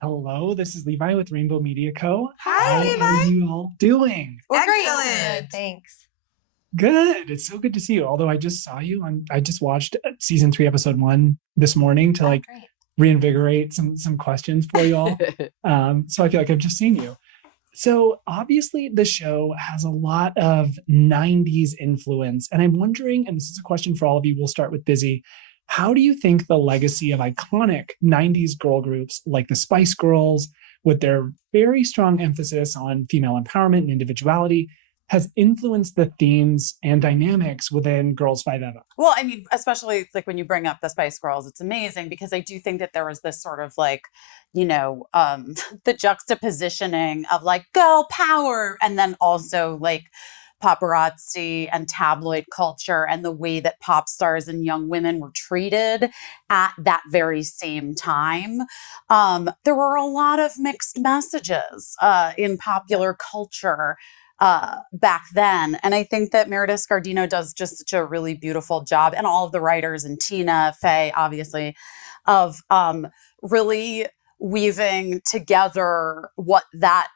Hello, this is Levi with Rainbow Media Co. Hi, How Levi. are you all doing? We're Excellent. great. Thanks. Good. It's so good to see you. Although I just saw you I just watched season 3, episode 1 this morning to Great. reinvigorate some questions for you all. So I feel like I've just seen you. So obviously the show has a lot of 90s influence. And I'm wondering, and this is a question for all of you, we'll start with Busy. How do you think the legacy of iconic 90s girl groups like the Spice Girls, with their very strong emphasis on female empowerment and individuality, has influenced the themes and dynamics within Girls5eva? Well, I mean, especially like when you bring up the Spice Girls, it's amazing because I do think that there was this sort of like, the juxtapositioning of like girl power and then also like paparazzi and tabloid culture and the way that pop stars and young women were treated at that very same time. There were a lot of mixed messages in popular culture back then. And I think that Meredith Scardino does just such a really beautiful job, and all of the writers and Tina Fey, obviously, of really weaving together what that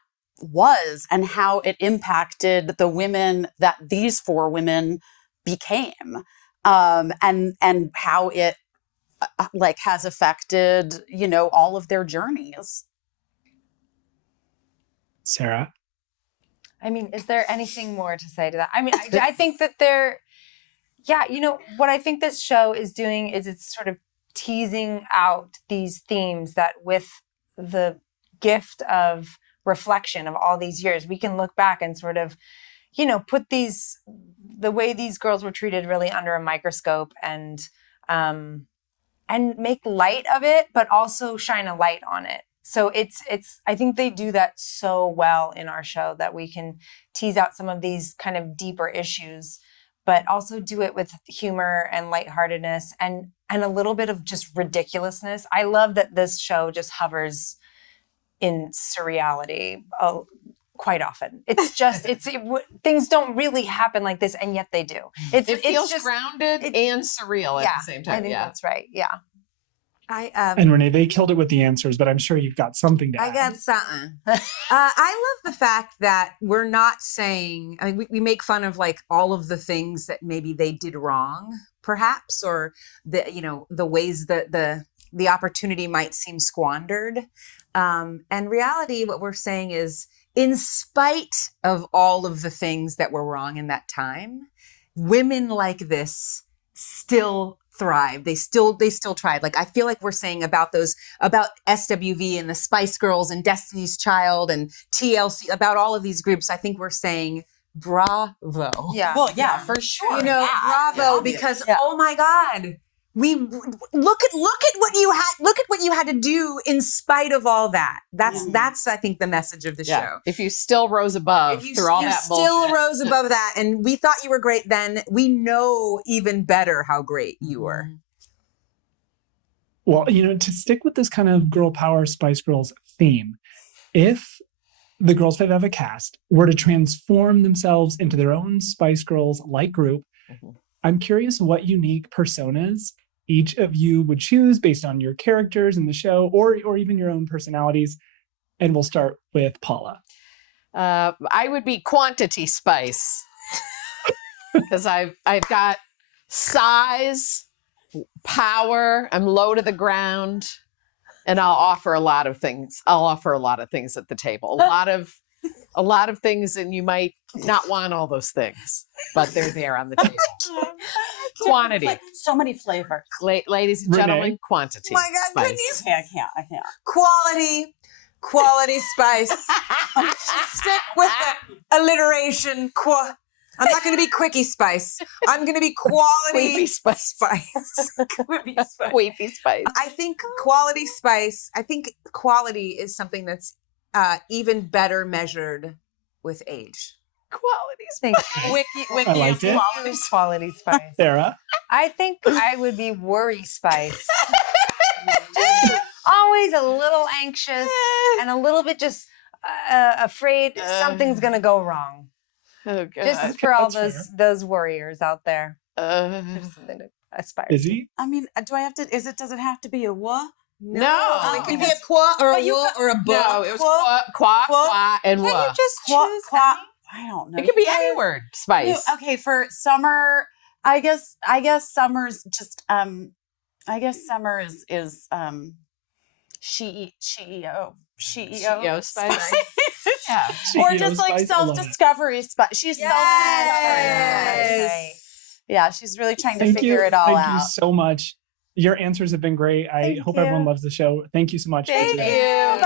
was and how it impacted the women that these 4 women became, and how it has affected, all of their journeys. Sarah? I mean, is there anything more to say to that? I mean, I think that what I think this show is doing is it's sort of teasing out these themes that with the gift of reflection of all these years, we can look back and sort of, put the way these girls were treated really under a microscope and make light of it, but also shine a light on it. So I think they do that so well in our show that we can tease out some of these kind of deeper issues, but also do it with humor and lightheartedness and a little bit of just ridiculousness. I love that this show just hovers in surreality quite often. It's just, things don't really happen like this, and yet they do. It feels just grounded and surreal at the same time. I think that's right. Yeah. And Renee, they killed it with the answers, but I'm sure you've got something to add. I got something. I love the fact that we're not saying, I mean, we make fun of like all of the things that maybe they did wrong, perhaps, or the ways that the opportunity might seem squandered. And reality, what we're saying is, in spite of all of the things that were wrong in that time, women like this still thrive. They still tried. Like, I feel like we're saying about SWV and the Spice Girls and Destiny's Child and TLC, about all of these groups, I think we're saying bravo. Yeah. Well, yeah, for sure. Bravo, because oh my God, we look at what you had to do in spite of all that. That's I think the message of the show. If you still rose above through all that bullshit. Still rose above that, and we thought you were great then, we know even better how great you were. Well, to stick with this kind of girl power Spice Girls theme, if the Girls5eva cast were to transform themselves into their own Spice Girls-like group, I'm curious what unique personas each of you would choose based on your characters in the show, or even your own personalities. And we'll start with Paula. I would be Quantity Spice because I've got size, power. I'm low to the ground, and I'll offer a lot of things. I'll offer a lot of things at the table. A lot of things, and you might not want all those things, but they're there on the table. Quantity. Like so many flavors. Ladies and gentlemen, Renee? quantity. Oh my God, Spice. goodness. I can't. Quality Spice. Stick with the alliteration. I'm not going to be Quickie Spice. I'm going to be Quality Queefy Spice. Queefy Spice. I think Quality Spice. I think quality is something that's even better measured with age. Quality Thank Spice. you. Wiki I like is it. Quality Spice. Sarah? I think I would be Worry Spice. Always a little anxious and a little bit just afraid something's going to go wrong. Oh, God. Just for all That's those warriors out there. There's something to aspire to. Izzy? I mean, does it have to be a what? No. Oh, it could be a qua or a But you wa got- or a book. No, it was qua, and Can you wa. just Qua- choose qua- any? I don't know. It could be You any guys- word, spice. Okay, for summer, I guess summer's just I guess summer is CEO spice. Yeah. or CEO just like spice, I love it. self-discovery spice. She's self-discovery. Right. Yeah, she's really trying to Thank figure you. it all Thank out. you so much. Your answers have been great. I Thank hope everyone you. loves the show. Thank you so much for Thank today. you.